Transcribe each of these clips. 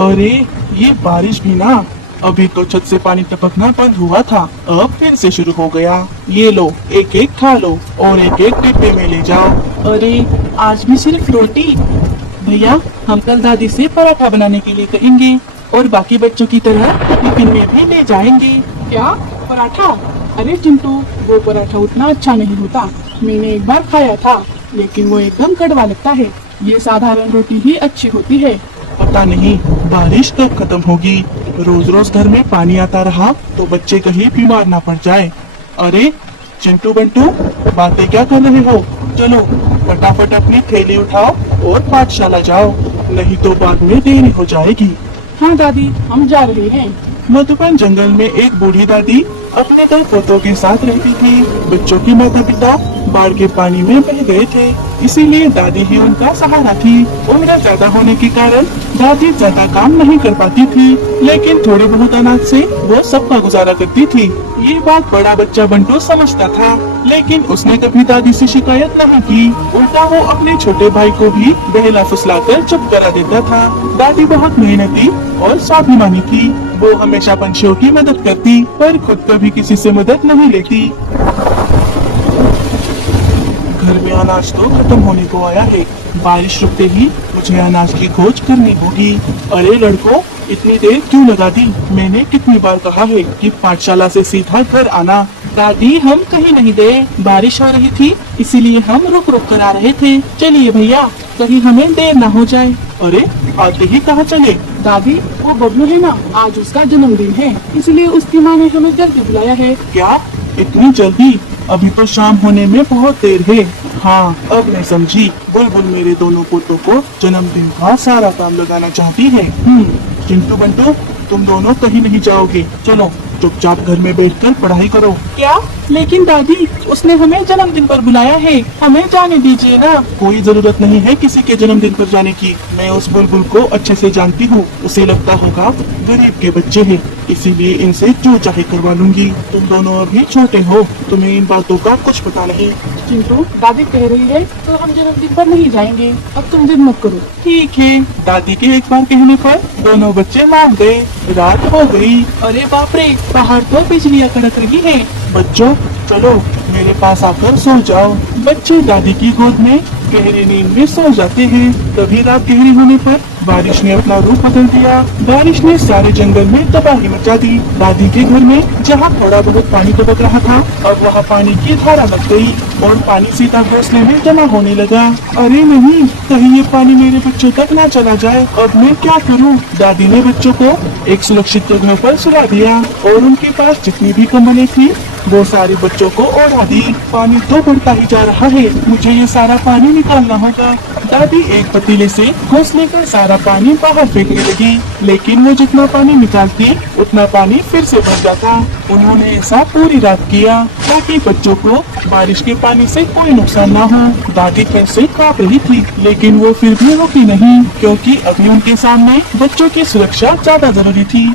अरे ये बारिश भी ना, अभी तो छत से पानी टपकना बंद हुआ था, अब फिर से शुरू हो गया। ये लो, एक एक खा लो और एक एक डिब्बे में ले जाओ। अरे आज भी सिर्फ रोटी? भैया हम कल दादी से पराठा बनाने के लिए कहेंगे और बाकी बच्चों की तरह टिफिन में भी ले जाएंगे। क्या पराठा? अरे चिंटू, वो पराठा उतना अच्छा नहीं होता। मैंने एक बार खाया था, लेकिन वो एकदम कड़वा लगता है। ये साधारण रोटी ही अच्छी होती है। पता नहीं बारिश कब खत्म होगी। रोज रोज घर में पानी आता रहा तो बच्चे कहीं बीमार ना पड़ जाए। अरे चिंटू बंटू, बातें क्या कर रहे हो? चलो फटाफट अपनी थैली उठाओ और पाठशाला जाओ, नहीं तो बाद में देरी हो जाएगी। हाँ दादी, हम जा रहे हैं। मधुबन जंगल में एक बूढ़ी दादी अपने 2 पोतों के साथ रहती थी। बच्चों के माता पिता बाढ़ के पानी में बह गए थे, इसीलिए दादी ही उनका सहारा थी। उम्र ज्यादा होने के कारण दादी ज्यादा काम नहीं कर पाती थी, लेकिन थोड़े बहुत अनाज से वो सबका गुजारा करती थी। ये बात बड़ा बच्चा बंटू समझता था, लेकिन उसने कभी दादी से शिकायत नहीं की। उल्टा वो अपने छोटे भाई को भी बहला फुसलाकर चुप करा देता था। दादी बहुत मेहनती और स्वाभिमानी थी। वो हमेशा पंछियों की मदद करती, पर खुद कभी किसी से मदद नहीं लेती। घर में अनाज तो खत्म होने को आया है। बारिश रुकते ही मुझे अनाज की खोज करनी होगी। अरे लड़कों, इतनी देर क्यों लगा दी? मैंने कितनी बार कहा है कि पाठशाला से सीधा घर आना। दादी हम कहीं नहीं गए, बारिश हो रही थी इसीलिए हम रुक रुक कर आ रहे थे। चलिए भैया, कहीं हमें देर ना हो जाए। अरे आते ही कहाँ चले? दादी वो बबलू है ना, आज उसका जन्मदिन है, इसलिए उसकी माँ ने हमें जल्दी बुलाया है। क्या इतनी जल्दी? अभी तो शाम होने में बहुत देर है। हाँ अब मैं समझी, बुलबुल मेरे दोनों पोतों को जन्मदिन का सारा काम लगाना चाहती है। चिंटू बंटू, तुम दोनों कहीं नहीं जाओगे। चलो चुपचाप घर में बैठकर पढ़ाई करो। क्या? लेकिन दादी उसने हमें जन्मदिन पर बुलाया है, हमें जाने दीजिए ना। कोई जरूरत नहीं है किसी के जन्मदिन पर जाने की। मैं उस बुलबुल को अच्छे से जानती हूँ। उसे लगता होगा गरीब के बच्चे हैं, इसीलिए इनसे जो चाहे करवा लूंगी। तुम दोनों अभी छोटे हो, तुम्हें इन बातों का कुछ पता नहीं। चिंटू, दादी कह रही है तो हम जन्मदिन पर नहीं जाएंगे। अब तुम जिद मत करो। ठीक है। दादी के एक बार कहने पर दोनों बच्चे मान गए। रात हो गई। अरे बाप रे, बाहर तो बिजलियाँ कड़क रही है। बच्चों चलो मेरे पास आकर सो जाओ। बच्चे दादी की गोद में गहरी नींद में सो जाते हैं। तभी रात गहरी होने पर बारिश ने अपना रूप बदल दिया। बारिश ने सारे जंगल में तबाही मचा दी। दादी के घर में जहाँ थोड़ा बहुत पानी टपक रहा था, अब वहाँ पानी की धारा लग गई और पानी सीधा घोंसले में जमा होने लगा। अरे नहीं, कहीं ये पानी मेरे बच्चों तक ना चला जाए। अब मैं क्या करूँ? दादी ने बच्चों को एक सुरक्षित जगह पर सुला दिया और उनके पास जितनी भी कंबलें थी वो सारे बच्चों को ओढ़ा दी। पानी तो बढ़ता ही जा रहा है, मुझे ये सारा पानी निकालना होगा। दादी एक पतीले से घोंसले का सारा पानी बाहर फेंकने लगी, लेकिन वो जितना पानी निकालती उतना पानी फिर से भर जाता। उन्होंने ऐसा पूरी रात किया ताकि बच्चों को बारिश के पानी से कोई नुकसान ना हो। दादी फिर से कांप रही थी, लेकिन वो फिर भी रुकी नहीं, क्योंकि अभी उनके सामने बच्चों की सुरक्षा ज्यादा जरूरी थी।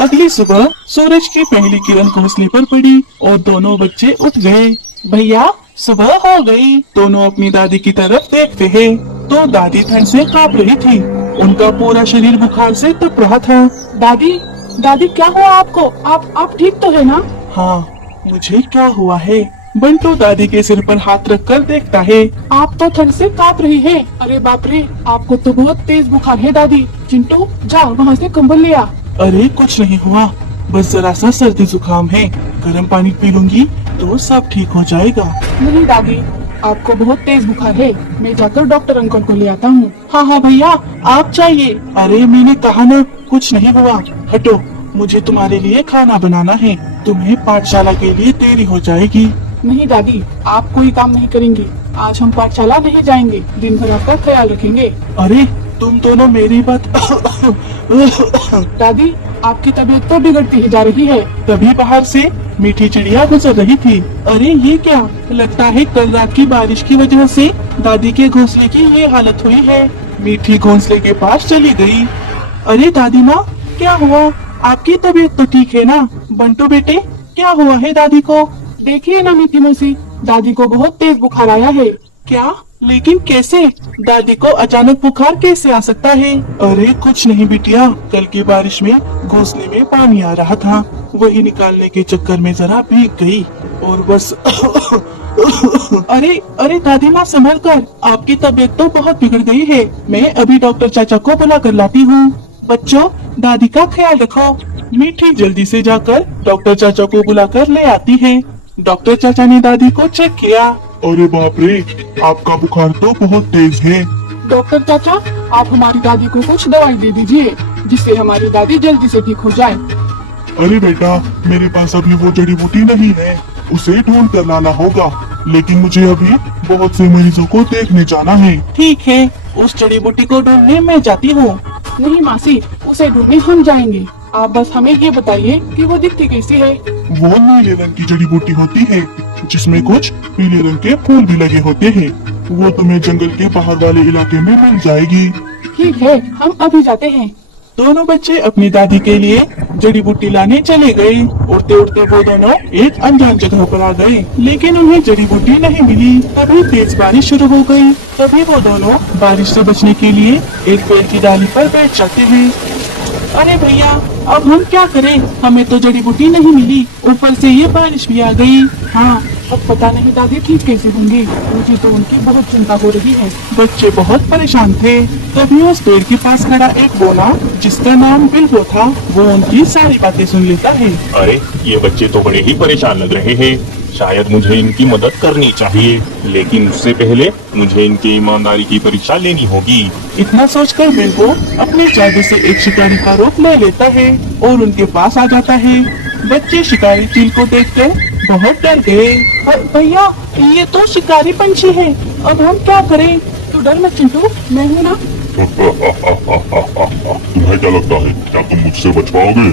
अगली सुबह सूरज की पहली किरण घोंसले पर पड़ी और दोनों बच्चे उठ गए। भैया सुबह हो गई। दोनों अपनी दादी की तरफ देखते हैं तो दादी ठंड से कांप रही थी। उनका पूरा शरीर बुखार से तप रहा था। दादी, दादी क्या हुआ आपको? आप ठीक तो है ना? हाँ, मुझे क्या हुआ है? बंटू दादी के सिर पर हाथ रखकर देखता है। आप तो ठंड से कांप रही है। अरे बाप रे, आपको तो बहुत तेज बुखार है दादी। चिंटू जा वहाँ से कंबल ले आ। अरे कुछ नहीं हुआ, बस जरा सा सर्दी जुकाम है। गर्म पानी पी लूंगी तो सब ठीक हो जाएगा। नहीं दादी, आपको बहुत तेज बुखार है। मैं जाकर डॉक्टर अंकल को ले आता हूँ। हाँ भैया, आप चाहिए। अरे मैंने कहा ना कुछ नहीं हुआ। हटो, मुझे तुम्हारे लिए खाना बनाना है। तुम्हें पाठशाला के लिए देरी हो जाएगी। नहीं दादी, आप कोई काम नहीं करेंगी। आज हम पाठशाला नहीं जाएंगे, दिन भर आपका ख्याल रखेंगे। अरे तुम दोनों मेरी बात दादी, आपकी तबीयत तो बिगड़ती ही जा रही है। तभी बाहर से मीठी चिड़िया गुजर रही थी। अरे ये क्या? लगता है कल रात की बारिश की वजह से दादी के घोंसले की ये हालत हुई है। मीठी घोंसले के पास चली गई। अरे दादी माँ, क्या हुआ? आपकी तबीयत तो ठीक है ना? बंटू बेटे, क्या हुआ है दादी को? देखिए ना मीठी मौसी, दादी को बहुत तेज बुखार आया है। क्या? लेकिन कैसे? दादी को अचानक बुखार कैसे आ सकता है? अरे कुछ नहीं बिटिया, कल की बारिश में घोंसले में पानी आ रहा था, वही निकालने के चक्कर में जरा भीग गई और बस अरे अरे दादी माँ संभल कर, आपकी तबीयत तो बहुत बिगड़ गई है। मैं अभी डॉक्टर चाचा को बुला कर लाती हूँ। बच्चों, दादी का ख्याल रखो। मीठी जल्दी से जाकर डॉक्टर चाचा को बुलाकर ले आती है। डॉक्टर चाचा ने दादी को चेक किया। अरे बाप रे, आपका बुखार तो बहुत तेज है। डॉक्टर चाचा, आप हमारी दादी को कुछ दवाई दे दीजिए जिससे हमारी दादी जल्दी से ठीक हो जाए। अरे बेटा, मेरे पास अभी वो जड़ी बूटी नहीं है, उसे ढूंढ कर लाना होगा, लेकिन मुझे अभी बहुत से मरीजों को देखने जाना है। ठीक है, उस जड़ी बूटी को ढूंढने मैं जाती हूँ। नहीं मासी, उसे ढूंढने हम जाएंगे। आप बस हमें ये बताइए कि वो दिखती कैसी है। वो नीले रंग की जड़ी बूटी होती है, जिसमें कुछ पीले रंग के फूल भी लगे होते हैं। वो तुम्हें जंगल के बाहर वाले इलाके में मिल जाएगी। ठीक है, हम अभी जाते हैं। दोनों बच्चे अपनी दादी के लिए जड़ी बूटी लाने चले गए। उड़ते उड़ते वो दोनों एक अनजान जगह पर आ गए, लेकिन उन्हें जड़ी बूटी नहीं मिली। तभी तेज बारिश शुरू हो गई। तभी वो दोनों बारिश से बचने के लिए एक पेड़ की डाली पर बैठ जाते हैं। अरे भैया, अब हम क्या करें? हमें तो जड़ी बूटी नहीं मिली, ऊपर से ये बारिश भी आ गई। हाँ, अब पता नहीं दादी ठीक कैसे होंगी। मुझे तो उनकी बहुत चिंता हो रही है। बच्चे बहुत परेशान थे। तभी उस पेड़ के पास खड़ा एक बोना, जिसका नाम बिल्बो था, वो उनकी सारी बातें सुन लेता है। अरे ये बच्चे तो बड़े ही परेशान लग रहे हैं, शायद मुझे इनकी मदद करनी चाहिए, लेकिन उससे पहले मुझे इनकी ईमानदारी की परीक्षा लेनी होगी। इतना सोचकर बिल्बो अपने जादू से एक शिकारी का रूप ले लेता है और उनके पास आ जाता है। बच्चे शिकारी चील को देखकर बहुत डर गए। भैया, ये तो शिकारी पंछी है, अब हम क्या करें? तू डर मत चिंटू, मैं हूँ ना। तुम्हें क्या लगता है, क्या तुम मुझसे बच पाओगे?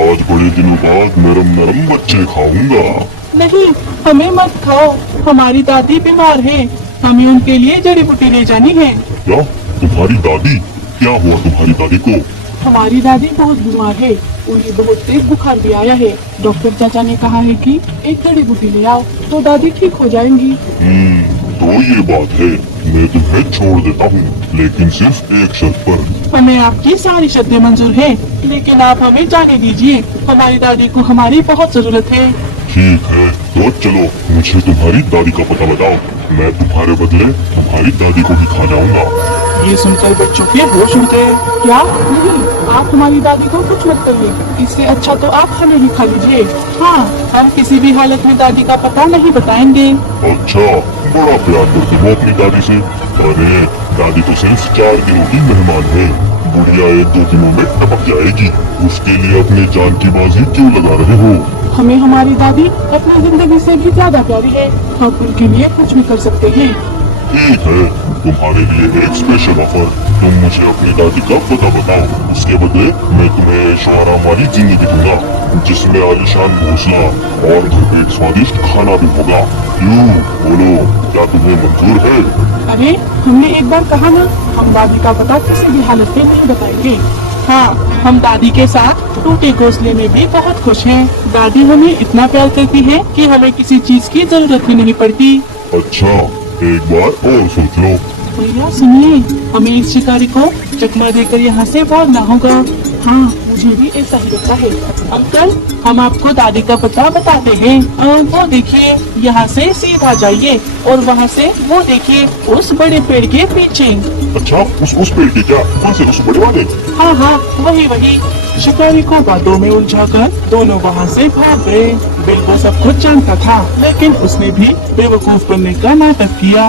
आज बड़े दिनों बाद नरम नरम बच्चे खाऊंगा। नहीं, हमें मत खाओ, हमारी दादी बीमार है, हमें उनके लिए जड़ी बूटी ले जानी है। क्या तुम्हारी दादी? क्या हुआ तुम्हारी दादी को? हमारी दादी बहुत बीमार है, उन्हें बहुत तेज बुखार भी आया है। डॉक्टर चाचा ने कहा है कि एक जड़ी बूटी ले आओ तो दादी ठीक हो जाएंगी। तो ये बात है, मैं तुम्हें छोड़ देता हूँ, लेकिन सिर्फ एक शर्त पर। हमें आपकी सारी शर्तें मंजूर है, लेकिन आप हमें जाने दीजिए, हमारी दादी को हमारी बहुत जरूरत है। ठीक है, तो चलो, मुझे तुम्हारी दादी का पता बताओ, मैं तुम्हारे बदले तुम्हारी दादी को ही खा जाऊंगा। ये सुनकर बच्चों के होश उड़ गए। क्या? नहीं, आप हमारी दादी को कुछ मत करिए, इससे अच्छा तो आप हमें ही खा लीजिए। हाँ, हम किसी भी हालत में दादी का पता नहीं बताएंगे। अच्छा, बड़ा प्यार करते हो अपनी दादी से। अरे दादी तो सिर्फ 4 दिनों की मेहमान है, बुढ़िया 1-2 दिनों में टपक जाएगी। उसके लिए अपनी जान की बाजी क्यों लगा रहे हो? हमें हमारी दादी अपनी जिंदगी से भी ज्यादा प्यारी है, हम उनके लिए कुछ भी कर सकते हैं। ठीक है, तुम्हारे लिए एक स्पेशल ऑफर। तुम मुझे अपनी दादी का पता बताओ, उसके बदले मैं तुम्हें ऐशो आराम वाली जिंदगी दूंगा, जिसमें आलीशान घोंसला और भरपेट स्वादिष्ट खाना भी होगा। क्यों बोलो, क्या तुम्हें मंजूर है? अरे, हमने एक बार कहा ना, हम दादी का पता किसी भी हालत में नहीं बताएंगे। हाँ, हम दादी के साथ टूटे घोंसले में भी बहुत खुश हैं। दादी हमें इतना प्यार करती है कि हमें किसी चीज की जरूरत भी नहीं पड़ती। अच्छा, एक बार और सोच लो। भैया सुनिए, हमें इस शिकारी को चकमा देकर यहाँ से भागना होगा। हाँ, मुझे भी ऐसा ही लगता है। अंकल, हम आपको दादी का पता बताते हैं। वो देखिए, यहाँ से सीधा जाइए और वहाँ से वो देखिए, उस बड़े पेड़ के पीछे। अच्छा, उस पेड़ के क्या? कौन से? उस बड़े वाले? हाँ हाँ, वही वही। शिकारी को बातों में उलझाकर दोनों वहाँ से भाग गए। बिल्बो सब कुछ जानता था, लेकिन उसने भी बेवकूफ बनने का नाटक किया।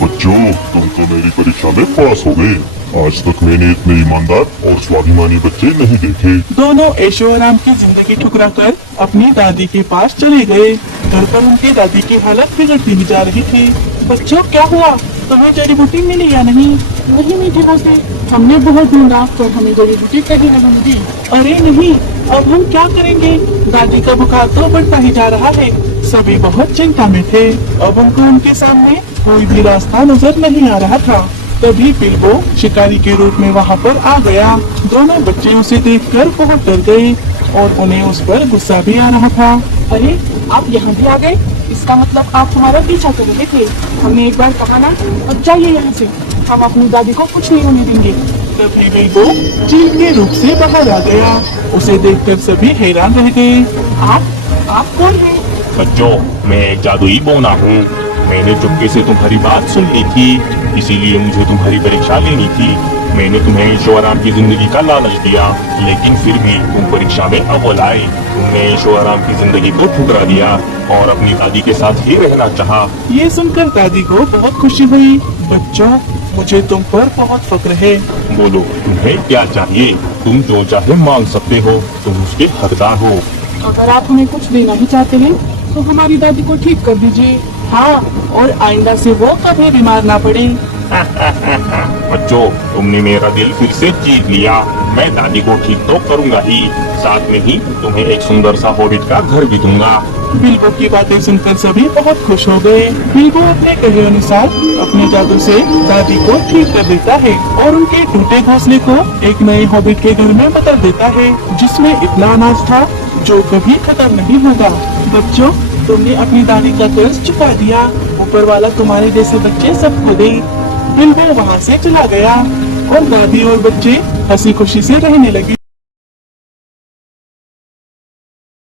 बच्चों, तुम तो मेरी परीक्षा में पास हो गए। आज तक मैंने इतने ईमानदार और स्वाभिमानी बच्चे नहीं देखे। दोनों ऐशो आराम की जिंदगी ठुकरा कर अपनी दादी के पास चले गए। घर पर उनकी दादी की हालत बिगड़ती ही जा रही थी। बच्चों, क्या हुआ? तुम्हें जड़ी बूटी मिली या नहीं? नहीं मीठे बच्चे, हमने बहुत ढूंढा पर हमें जड़ी बूटी कहीं नहीं मिली। अरे नहीं, अब हम क्या करेंगे? दादी का बुखार तो बढ़ता ही जा रहा है। सभी बहुत चिंता में थे। अब उनको उनके सामने कोई भी रास्ता नजर नहीं आ रहा था। तभी बिल्बो शिकारी के रूप में वहाँ पर आ गया। दोनों बच्चे उसे देखकर बहुत डर गए और उन्हें उस पर गुस्सा भी आ रहा था। अरे, आप यहाँ भी आ गए? इसका मतलब आप हमारा पीछा कर रहे थे। हमने एक बार कहा ना, अब जाइए यहाँ से, हम अपनी दादी को कुछ नहीं होने देंगे। तभी बिल्बो चील के रूप से बाहर आ गया। उसे देखकर सभी हैरान रह गए। आप कौन हैं? बच्चों, मैं एक जादुई बोना हूँ। मैंने चुपके से तुम्हारी बात सुन ली थी, इसीलिए मुझे तुम्हारी परीक्षा लेनी थी। मैंने तुम्हें ऐशो आराम की जिंदगी का लालच दिया, लेकिन फिर भी तुम परीक्षा में अव्वल आए। तुमने ऐशो आराम की जिंदगी को ठुकरा दिया और अपनी दादी के साथ ही रहना चाहा। ये सुनकर दादी को बहुत खुशी हुई। बच्चों, मुझे तुम पर बहुत फक्र है। बोलो, तुम्हें क्या चाहिए? तुम जो चाहे मांग सकते हो, तुम उसके हकदार हो। अगर आप हमें कुछ देना ही चाहते हैं तो हमारी दादी को ठीक कर दीजिए। हाँ, और आइंदा से वो कभी बीमार ना पड़े। बच्चों, तुमने मेरा दिल फिर से जीत लिया। मैं दादी को ठीक तो करूंगा ही, साथ में ही तुम्हें एक सुंदर सा हॉबिट का घर भी दूंगा। बिल्बो की बातें सुनकर सभी बहुत खुश हो गए। बिल्बो अपने कहे अनुसार अपने जादू से दादी को ठीक कर देता है और उनके टूटे घोंसले को एक नए हॉबिट के घर में बदल देता है, जिसमें इतना अनाज था जो कभी खत्म नहीं होगा। बच्चों, तुमने अपनी दादी का कर्ज चुका दिया। ऊपर वाला तुम्हारे जैसे बच्चे सबको दे। बिल्बो वहाँ से चला गया और दादी और बच्चे हंसी खुशी से रहने लगे।